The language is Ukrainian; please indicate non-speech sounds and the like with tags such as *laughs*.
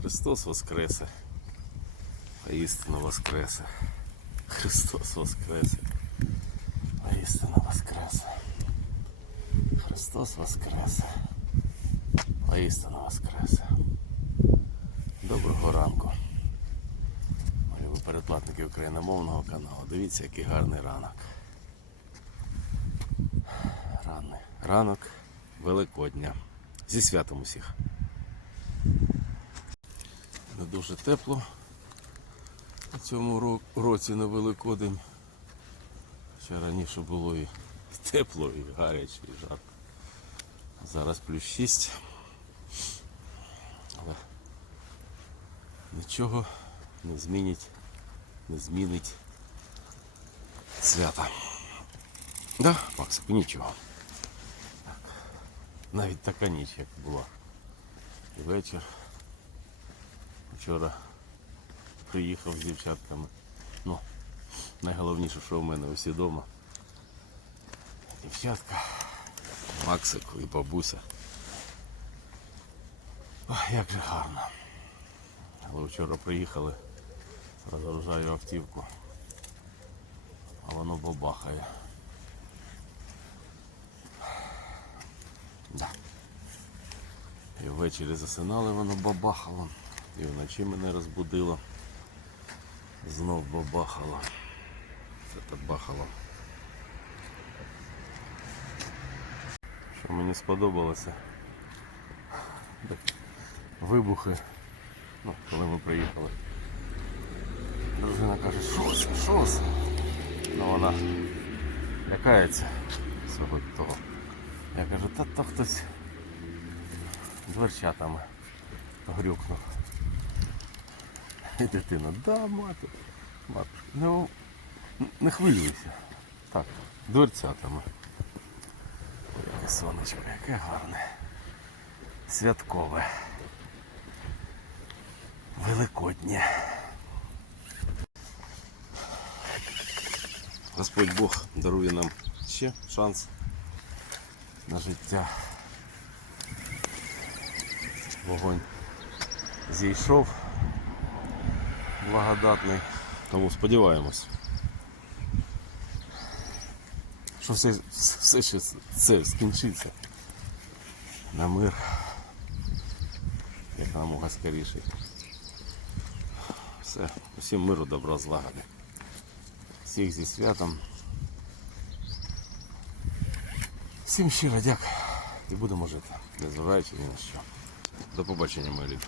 Христос Воскресе. А істина Воскресе. Христос Воскресе. А істина Воскресе. Христос Воскресе. А істина Воскресе. Доброго ранку. Мої передплатники україномовного каналу. Дивіться, який гарний ранок. Ранний ранок Великодня. Зі святом усіх. Дуже тепло у цьому році на Великодень. Ще раніше було і *laughs* тепло, і гаряче, і жарко. Зараз плюс 6. Але нічого не змінить, не змінить свята. Да, Максику, нічого. Навіть така ніч, як була. І вечір. Вчора приїхав з дівчатками. Ну, найголовніше, що в мене усі вдома. Дівчатка, Максик і бабуся. Ой, як же гарно. Але вчора приїхали, розгружаю автівку, а воно бабахає. Да. І ввечері засинали, воно бабахало. І вночі мене розбудило. Знов бабахало. Це так бахало. Що мені сподобалося. Вибухи. Ну, коли ми приїхали. Дружина каже, що це, що це? Ну вона лякається свого того. Я кажу, та то хтось дверчатами грюкнув. І дитина, да, мати, матушка, ну не хвилюйся. Так, дверцятами. Ой, Яке сонечко, яке гарне. Святкове. Великоднє. Господь Бог дарує нам ще шанс на життя. Вогонь зійшов благодатний. Тому сподіваємось, що все, все ще це скінчиться на мир, як намога скоріше. Все, усім миру, добра, злагоди. Всіх зі святом. Всім щиро дякую і будемо жити, незважаючи ні на що. До побачення, мої любі.